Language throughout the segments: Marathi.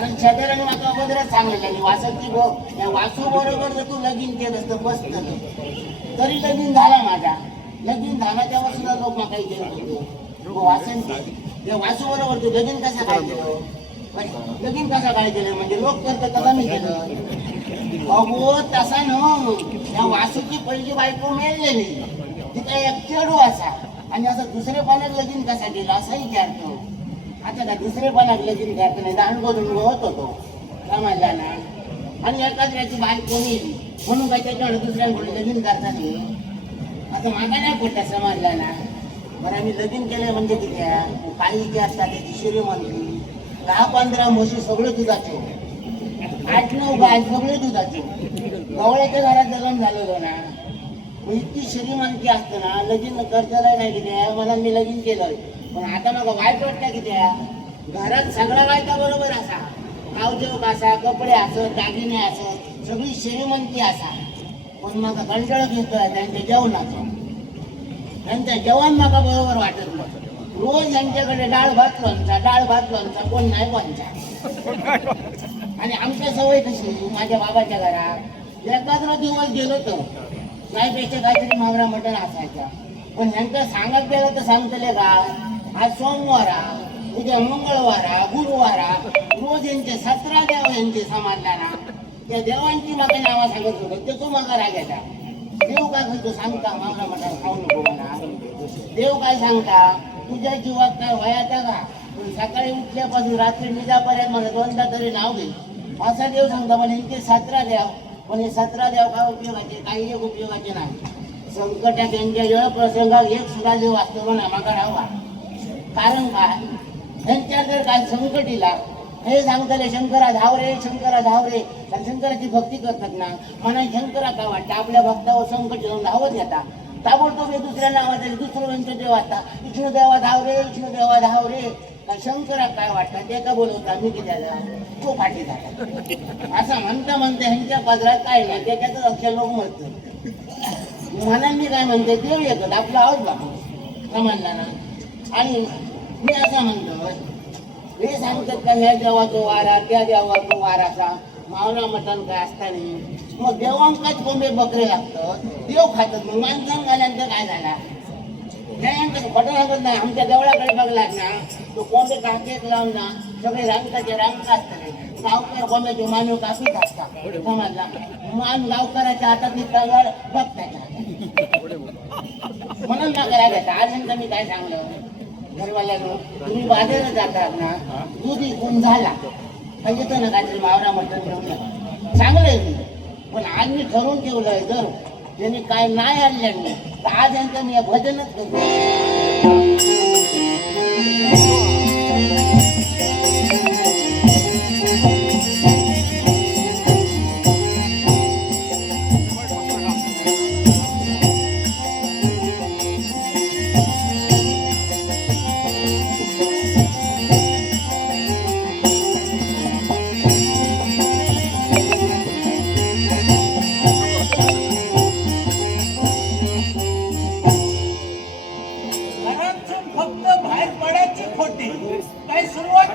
कारण शेजाऱ्याने माका अगोदरच सांगितलं वासत वासंती गो या वासू बरोबर जर तू लगीन केलं तर बसत तरी लगीन झाला माझा. लगीन झाला तेव्हा सुद्धा लोक माका इथे वासंती या वासू बरोबर तू लगीन कसा काय केलं लगीन कसा काय केलं म्हणजे लोक करतात तसं मी केलं. अगो तसा न या वासूची पहिली बायको मिळलेली तिथे एक चेडू असा. आणि असं दुसरे पाण्यात लगीन कसा केलं? असाही विचारतो. आता का दुसरे पाण्यात लगीन करतो नाही. दांडगो दुंडगो होत होतो. समाजाला. ना आणि एकाच बाई कोणी म्हणून काय त्याच्याकडे दुसऱ्यांकडे लगीन करता नाही आता मागा नाही पडता समजला. ना बरं आम्ही लगीन केलं म्हणजे तिथे. काही इथे असतात त्याची श्रीमंती दहा पंधरा म्हशी सगळे दुधाचे. आठ नऊ गाय सगळे दुधाचे. गवळ्याच्या घरात जन्म झालेलो ना. मग इतकी श्रीमंती असते ना लगीन करताना नाही किती मला मी लगीन केलं पण आता मग वाईट वाटतं की त्या? घरात सगळा बायका बरोबर असा. गावजेवक असा कपडे असत दागिने असत सगळी श्रीमंती असा. पण मग कंटाळ घेतोय त्यांच्या जेवणाचं. त्यांचं जेवण मला बरोबर वाटत मग रोज यांच्याकडे डाळ भात लोणचा डाळ भात लोणचा कोण नाही कोणचा. आणि आमच्या सवय कशी माझ्या बाबाच्या घरात. एखादा दिवस गेलो तर पेक्षा काहीतरी मावरा मटण असायचा. पण ह्यांचं सांगत गेलं तर सांगतले का? आज सोमवारा उद्या मंगळवारा गुरुवारा रोज यांचे सतरा देव यांचे समाजला ना त्या देवांची मागे नावा सांगत होतो ते तो मागा रागायचा देव काय म्हणतो सांगता मावरा मटण खाऊ नको म्हणा. देव काय सांगता तुझ्या जीवात काय वयाचा का? पण सकाळी उठल्यापासून रात्री निजापर्यंत मला दोनदा तरी नाव घे असा देव सांगता पण इथे सतरा द्याव पण सतरा द्याव काय उपयोगाचे? काही एक उपयोगाचे नाही. संकटात यांच्या वेळ प्रसंगात एक सुद्धा देव असतो म्हणा मागा राहावा. कारण काय? त्यांच्या जर काय संकट इला हे सांगतले शंकरा धाव रे शंकरा धाव रे शंकराची भक्ती करतात ना म्हणा शंकरा काय वाटतं? आपल्या भक्तावर संकट येऊन धावत येतात ताबडतोब हे दुसऱ्या नावाचा दुसरं म्हणजे त्यांचं देव आता. विष्णू देवा धावरे विष्णू देवा धावरे. का शंकरा काय वाटतं? ते का बोलवता? मी किती तो पाठी झाला. असं म्हणता म्हणता ह्यांच्या पदरात काय नाही त्याच्यातच अक्षर लोक म्हणतो म्हणा मी काय म्हणते? देव येतात आपला आहोत बाबा समजला ना? आणि मी असं म्हणतो हे सांगतात का ह्या देवाचा वारा त्या देवाचा वाराचा मावना मटण काय असताना मग देवांकाच कोंबे बकरे लागतं देव खातात मग मानसन झाल्यानंतर काय झाला? त्यानंतर खोटं नाही आमच्या देवळाकडे बघला ना तो कोंबे काकेत लावून ना सगळे रांगताचे रांगता असतात गावकर कोंब्याचे मानव कापीत असतात समाजला? मान गावकराच्या हातात निघतावर बघताच्या म्हणून ना करायला आज नंतर मी काय सांगलं? घरवाल्यानं तुम्ही बाजारात जातात ना दूध इकून झाला? पाहिजे तर ना काहीतरी मावरा मटण ठेवलं चांगलं आहे मी पण आज मी ठरवून ठेवलंय जर त्यांनी काय नाही आणलं तर आज यांचं मी भजनच करतो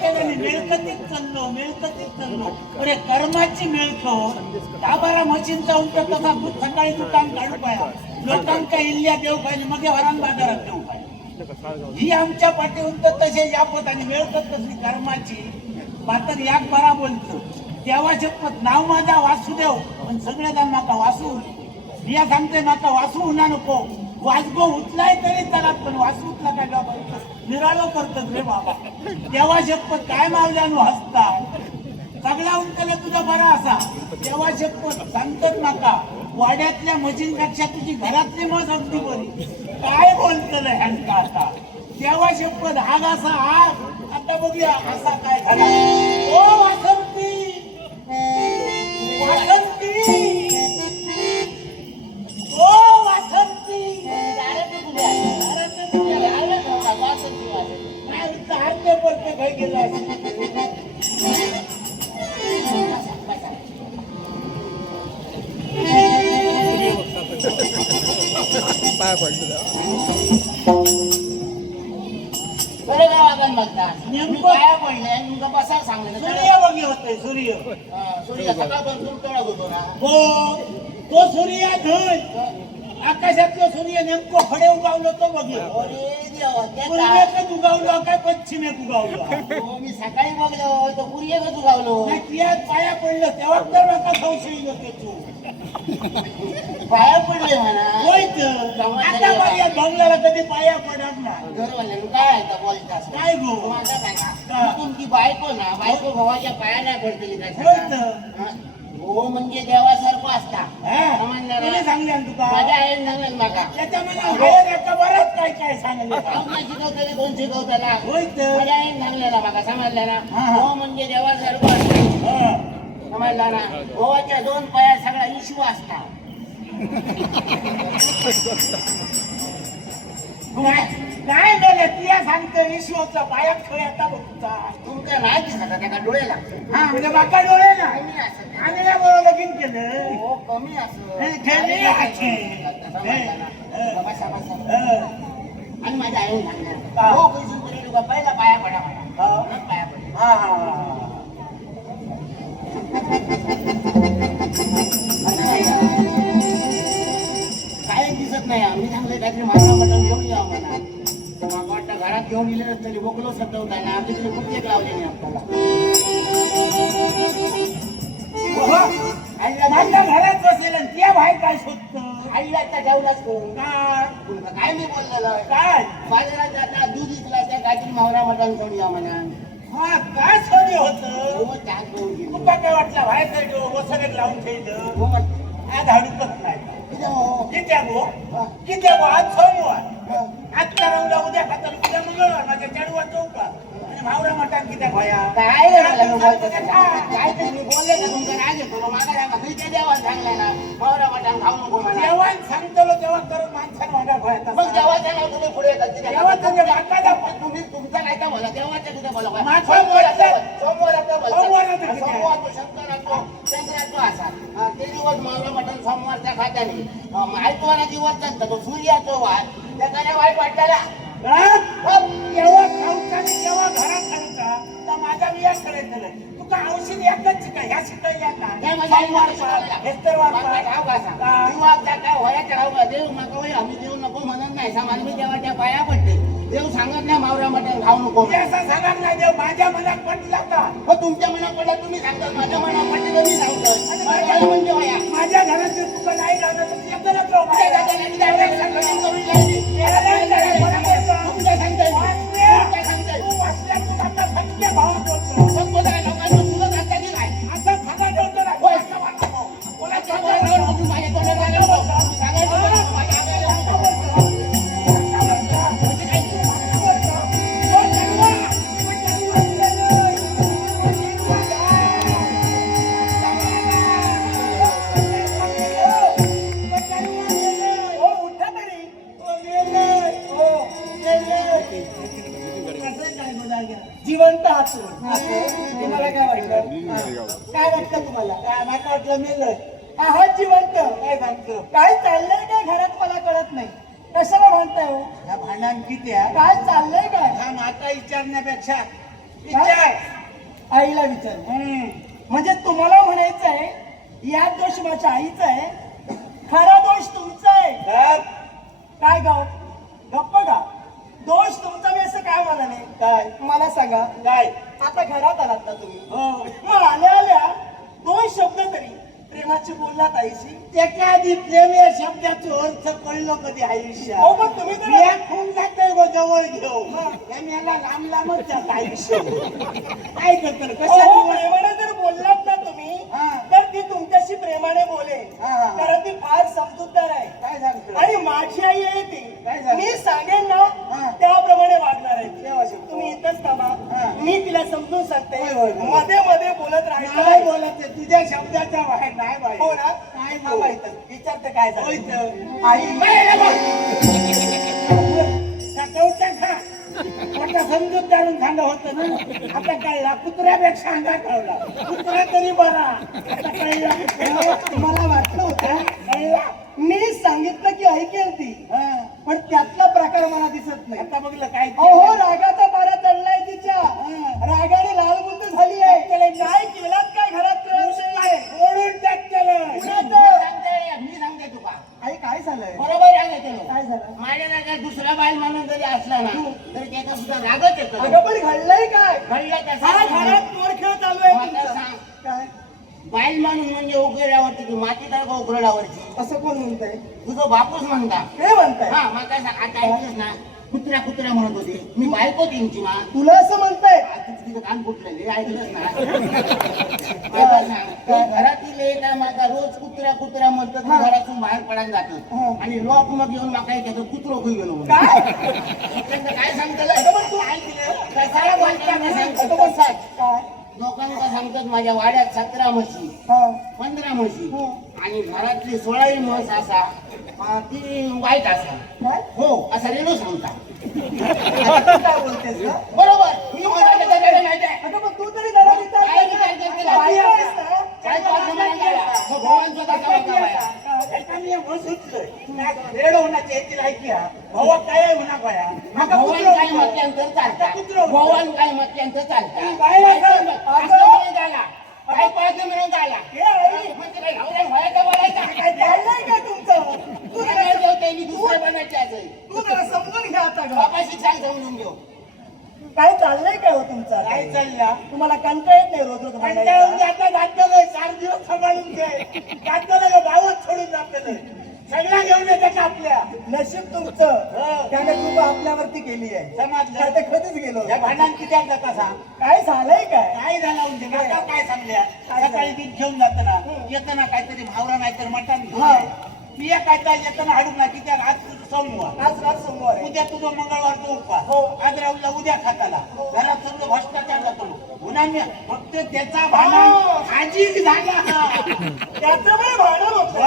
सुरुवात मिळकतीत चाललो मिळकतीत चाललो. पुढे कर्माची मिळकत दहा बारा म्हशींचा तसा सकाळी दुकान काढू पाया. लोकांका इल्ल्या देऊ पाहिजे मग वरान बाजारात देऊ पाहिजे. ही आमच्या पाठीहून तर तसे या पोताने मिळकत कसली कर्माची. पातर याक बरा बोलतो देवा शपथ नाव माझा वासुदेव पण सगळे जण माका वासू. या सांगते माका वासू होणार नको. वासगो उचलाय तरी त्याला पण वासू उचला काय निराळो करतात रे बाबा. देवा शपथ काय मावल्यान हसता. सगळा उंचला तुझा बरा असा. देवा शपथ सांगतात नाका. वाड्यातल्या मशीनपेक्षा तुझी घरातली मज अगदी बरी. काय बोलतलं ह्यांका आता? देवा शपथ आग असा आग आता बघूया असा काय झाला. ओ काय पडलं सूर्य तो सूर्य धन आकाशातलं सूर्य नेमकं खडे उगावलं तो बघलं उगावलं काय पश्चिमे उगावलं. मी सकाळी बघलो तो पूर्वेकच उगावलो नाही पाया पडलं तेव्हा तर नका संशय तू पाया पडले म्हणा. आता माझ्या बंगल्याला कधी पाया पडत नाही घरवाल्यानं काय आहे बोलतास काय गो माझा सांगा? मी तुमची बायको ना बायको भावाच्या पाया नाही पडतली काय सांगा? हा? हो म्हणजे देवासारखं असता? समजलं ना? तुका माझ्या आईने सांगेल माका त्याच्या मला बरंच काय काय सांगले आपण शिकवतले कोण होय तर. सांगलेला माका समजलं ना हा, हा. हो म्हणजे देवासारखं असता. समजला ना. गोवाच्या दोन पाया सगळा इशू असता. काय झालं? तिया सांगतो विश्वचा पायात खेळ आता बघता तुमचं नाही दिसत त्या डोळे लागतात. हा म्हणजे बाका डोळे ना. कमी आम्ही काय बरोबर लगीन केलं. हो कमी आहे. हा. आणि माझ्या आईने. सांगणार हो. कैसून तरी लोक. पहिला पाया पडा म्हणा. पाया पडा. हा, हा. काय दिसत नाही. आम्ही सांगले काहीतरी माझा मटण घेऊन या म्हणा माका वाटतं घरात घेऊन गेले तरी बोकलो सतवता ना आपली तरी खूप एक लावले नाही आपल्याला घरात बसेल आणि त्या बाहेर काय शोधतो? आईला त्या ठेवलाच कोण काय? मी बोललेलं? काय? बाजारात जाता दूध विकला त्या काहीतरी मावरा मटण घेऊन या म्हणा. हा काय सोडी होत? हो तुका काय वाटलं? काय वसरेक लावून ठेवलं. हो आज हाडूकच नाही किती हो कित्या गो हा. कित्या गो आज सोमवार हा. आज ठरवलं उद्या खातर उद्या मंगळवार. माझ्या चौका आणि भावरा मटान कित्या काय मी बोलले ना तुमचं? ना मला काय घरी ते देवान सांगलाय ना. मावरा मटण खाऊ नको जेवण सांगतलो तेव्हा करत माणसाने भया मग देवाच्या नाव तुम्ही पुढे येतात. देवाचं. तुम्ही तुमचं काय तर बोला देवाच्या कुठे बोला काय? माझं सोमवाराचं बोलतं. बोल. सोमवाराचं बोलतं. सोमवाराचं किती आहे? सोमवार तो शंकर असतो चंद्र असतो असा ते दिवस मावरा मटण सोमवारच्या खात्याने अं, ऐकवाना दिवस जातात तो सूर्याचो वाद त्या काय वाईट वाटलेला? तेव्हा खाऊचा तेव्हा घरात खाऊचा तर माझा बिया खेळत झालं तुका औषध एकच शिका ह्या यांना माझ्या सोमवार पाळ, शिकवलेला. हेस्तर मला वार ठाऊक असा. पाळ. देव माका आम्ही देव नको म्हणत नाही सामान मी देवाच्या पाया पडते देव सांगत नाही मावरा मटण खाऊ नको मी असा सांगत नाही देव माझ्या मनात पडला का हो तुमच्या मनात पडला तुम्ही सांगता माझ्या मनात पडले तर मी सांगतो माझ्या म्हणजे वया माझ्या घरात जर तुका नाही लावलं तर तू एकदाच राहू. तुमच्या दादाला मी दादा सांगतो, करून लागली. त्याला नाही लावलं, मला काय सांग? तुमच्या सांगताय मी. वाचल्या. तुमच्या सांगताय. तू वाचल्या, तू आता सत्य भावात बोलतो. काय वाटतं तुम्हाला? काय मला वाटलं मेलं आहात जिवंत. काय सांगतो? काय चाललंय काय घरात मला कळत नाही. कशाला म्हणताय हो? ह्या भांडण किती आहे काय चाललंय काय? हा माता विचारण्यापेक्षा विचार. आईला विचार. म्हणजे तुम्हाला म्हणायचं आहे या दोष माझ्या आईचा आहे खरा दोष तुमचा आहे काय गाव गप्प का दोष तुमचा मी असं काय म्हणाले? काय? मला सांगा. काय? आता घरात आलात ना तुम्ही? मग आल्या आल्या दोन शब्द तरी प्रेमाची बोललात आईशी. त्याच्या आधी प्रेम या शब्दाचा अर्थ कळलो कधी आयुष्य हो पण तुम्ही तर खून जातोय गो जवळ घेऊ. याला लांब लांबच जात आयुष्य काय करतो प्रेमाने जर बोललात ती तुमच्याशी प्रेमाने बोले कारण ती फार समजूतदार आहे. आणि माझी आई आहे ती. मी सांगेन ना त्याप्रमाणे वागणार आहे तुम्ही इथंच थांबा. मी तिला समजून सांगते. मध्ये मध्ये बोलत राहायचं बोलत तुझ्या शब्दाच्या बाहेर नाही हो ना? काय थांबा इथं. विचारते काय झालं आई. आता समजूत जाणून खांदा होतं ना. आता कळला कुत्र्यापेक्षा अंगा कळला कुत्रा तरी बरा. कळला. वाटलं होतं कळला. मी सांगितलं की ऐकेल ती. पण त्यातला प्रकार मला दिसत नाही. आता बघलं काय हो रागाचा पारा चढलाय तिच्या. रागाने लालबुंद झाली आहे. काय केलात काय घरात ओढून त्यात केलं मी सांगते तुका. आई काय झालंय? बरोबर माझ्या जागा दुसरा बाईल माणूस जरी असला ना तरी त्याचा सुद्धा रागच येतो. पण घडलंय काय? घडलं घरात तोड खेळ चालू आहे काय? बाईल माणूस म्हणजे उकरड्यावरती माती तर उकरड्यावरची असं कोण म्हणतंय? तुझं बापूस म्हणता. हे म्हणताय. हा काय आता ऐकलंस ना? कुत्र्या कुत्र्या म्हणत होते. मी बायको त्यांची मा तुला असं म्हणताय? कान फुटलेले ना घरातील एक आहे माझा रोज कुत्र्या कुत्र्या म्हणतात मी घरातून बाहेर पडायला हा. जातो आणि लॉक मग येऊन माका एक त्याचं कुत्रो खुई गेलो. काय? काय सांगतलं. काय? लोकांना सांगतात माझ्या वाड्यात सतरा म्हशी हा. पंधरा म्हशी हो. आणि घरातली सोळाही म्हस असा ती वाईट असा. काय? हो असा रेणू सांगता काय बरोबर. मी म्हणाले तर त्याला माहिती आहे. अगं पण तू तरी जरा विचार काय म्हटल्यानंतर चालता काय पाहिजे म्हणून झाला तुमचं दुसरं बनायचे समजून घ्या आता. बापाशी सांग समजून घेऊ. काय चाललंय काय हो तुमचं आता? काय चालल्या? तुम्हाला कंटाळ येत नाही रोज रोज कंटाळून भांडायचा? जाता जातलं चार दिवस सांभाळून घे. जातलं गावात सोडून जातलं सगळ्या घेऊन येतात आपल्या? नशीब तुमचं. त्याने कृपा आपल्यावरती केली आहे. समजलं तर कधीच गेलो? या भांडण किती जाता सांग? काय झालंय काय? काय झालं म्हणजे? नका काय सांगल्या सकाळी दूध घेऊन जाताना येताना काहीतरी भावरा नाहीतर मटण घेऊन हा. ये. काय काय येताना हाडून ना की त्या आज तुझं सोमवार आज रात सोमवार आहे. उद्या तुझं मंगळवारचा उपवास हो. आज राहुलला उद्या खाताला. घरात सगळं भ्रष्टाचार जातो गुन्हा फक्त त्याचा भांडण खाजीक झाला. हा. त्याचं पण भांडण होतं.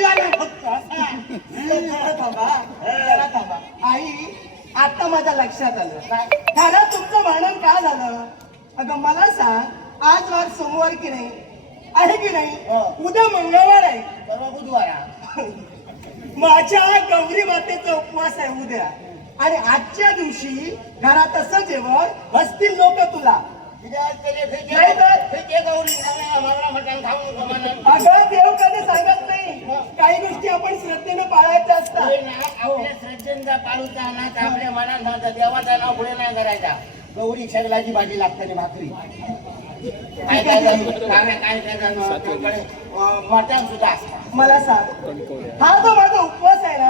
झाला फक्त. असा. जरा थांबा. जरा थांबा. आई आता माझ्या लक्षात आलं. खरं तुमचं भांडण का झालं? अगं मला सांग आज वार सोमवार की नाही? आहे की नाही? हो. उद्या मंगळवार आहे. परवा बुधवारा माझ्या गौरी मातेचा उपवास आहे उद्या. आणि आजच्या दिवशी घरात असं जेवण बसतील लोक तुला. गौरी मटण अगं देव कधी सांगत नाही. काही गोष्टी आपण श्रद्धेने पाळायच्या असतात. आपल्या श्रद्धेने पाळूचा ना आपल्या मनात देवाचा नाव पुढे नाही करायचा. गौरी शगलाची भाजी लागते भाकरी. काय काय जण काय काय काय जण त्यांच्याकडे, अं, मटण सुद्धा असतात. मला सांग. हा जो माझा उपवास आहे ना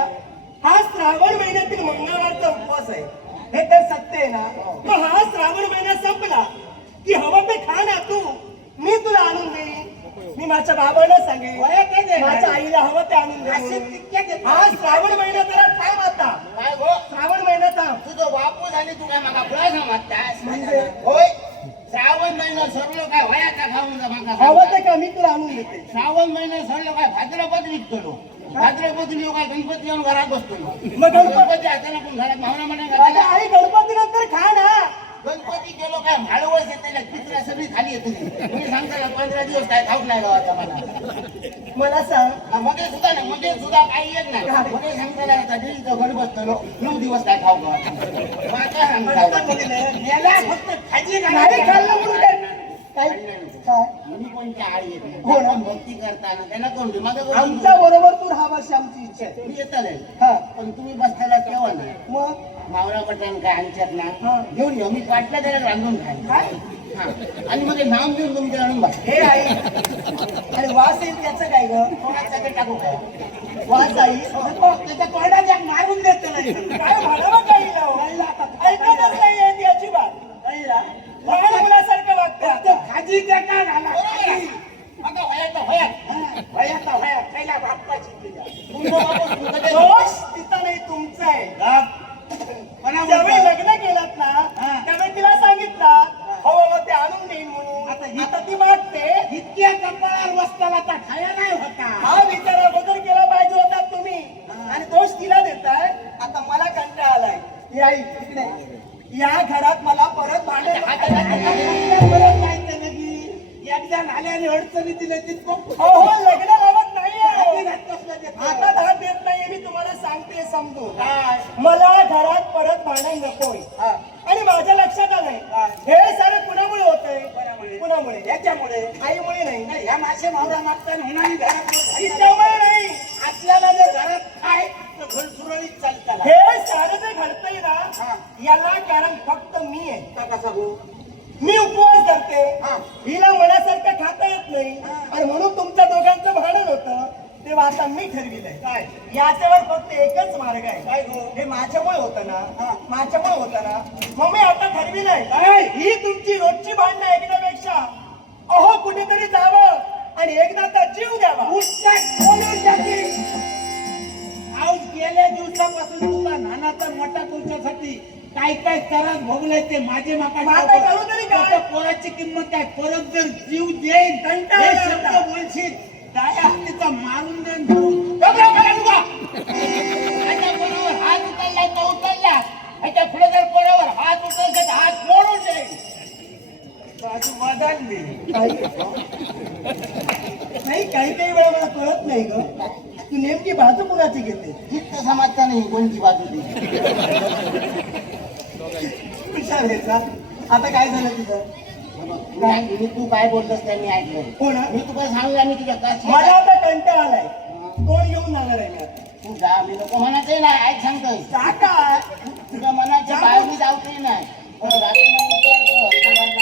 हा श्रावण महिन्यातील मंगळवारचा उपवास आहे. हे तर सत्य आहे ना. मग हा श्रावण महिना संपला की हवं ते खा ना तू. मी तुला आणून देईन. मी माझ्या बाबांना सांगेन. माझ्या आईला हवं ते आणून देईन. हा श्रावण महिना जरा थांब आता. काय गो? श्रावण महिना थांब. तुझं बापू झाली तू काय मागा सांगतास म्हणजे? होय. श्रावण महिना सरलो काय वयाचा खाऊन जा सांगता. ते का? मी तुला आणून देते. श्रावण महिना सरलो काय? भाद्रपद विकतो भाद्रपद लिहू काय? गणपती येऊन घरात बसतो मग गणपती- हाताला पण घरात भावना म्हणा आई गणपती नंतर खा ना. गणपती गेलो काय? माळवस येते पित्रा सगळी खाली येते. मी सांगता पंधरा दिवस काय खाऊक नाही गावाचा मला मला सांग. मध्ये सुद्धा नाही मध्ये सुद्धा काही येत नाही. मध्ये सांगता आता डेलीचं घर बसतो नऊ दिवस काय खाऊ सांगता याला फक्त खाजी नाही. खाल्लं म्हणून काय मी कोणत्या आई येत नाही. हो ना. भक्ती करताना त्यांना कोण माझं आमच्या बरोबर तू राहावाशी आमची इच्छा आहे. मी येतले हा. पण तुम्ही बसताना केव्हा नाही. मग? मावरा मटण काय आमच्यात ना. घेऊन येऊ मी पाटल्या त्याला रांधून हा. आणि मग हे नाव देऊन तुमच्या आणून बस हे आई. आणि वास येईल त्याचं काय ग? कोणाचं ते टाकू काय? वास आई. नको, त्याच्या मारून देत. काय म्हणावं काही ऐकतच नाही याची बात? लहान मुलासारखं वागते खाजी हा, वयाचा वया, पहिला बाप्पाची. तुमचं परत भांडण नकोय हा, आणि माझ्या लक्षात आलंय हे. सारं कुणामुळे होतंय? कोणामुळे? कुणामुळे? याच्यामुळे. आईमुळे नाही. नाही, ह्या मासे मावरा मागताना होणारी घरात तिच्यामुळे नाही. आपल्याला जर घरात घर सुरळीत चालताला. हे सारं जे घडतंय हा. ना याला कारण फक्त मी आहे. का कसा भाऊ? मी उपवास धरते. हा. हिला मनासारखं खाता येत नाही. आणि म्हणून तुमच्या होतं तेव्हा आता मी ठरविलंय. काय? याच्यावर फक्त एकच मार्ग आहे. काय गो? हे माझ्यामुळे होतं ना? माझ्यामुळे होतं ना? मग मी आता ठरविलंय. काय? ही तुमची रोजची भांडणं ऐकण्यापेक्षा अहो कुठेतरी जावं आणि एकदा तर जीव द्यावा आज गेल्या दिवसापासून तुला नानाचा मोठा तुमच्यासाठी काय काय त्रास भोगलाय ते माझे माका करू तरी काय? पोराची किंमत काय? परत जर जीव. शब्द बोलशील. डाया नाही काही काही वेळा मला कळत नाही ग तू नेमकी बाजू कुणाची घेते चित्त समाजता नाही कोणती बाजू ती विचार घ्यायचा आता काय झालं तुझं तू ऐक- मी तू काय बोलतोस ते मी ऐकलं. हो ना. मी तुला सांगला मी तुझ्या मला आता कंटाळा आलाय. कोण घेऊन जाणार आहे मी आता? तू जा मी नको म्हणत नाही ऐक सांगतोय. जा काय? तुझ्या मनाची बाहेर मी जाऊच नाही. पण जाताना विचार कर, पोरांना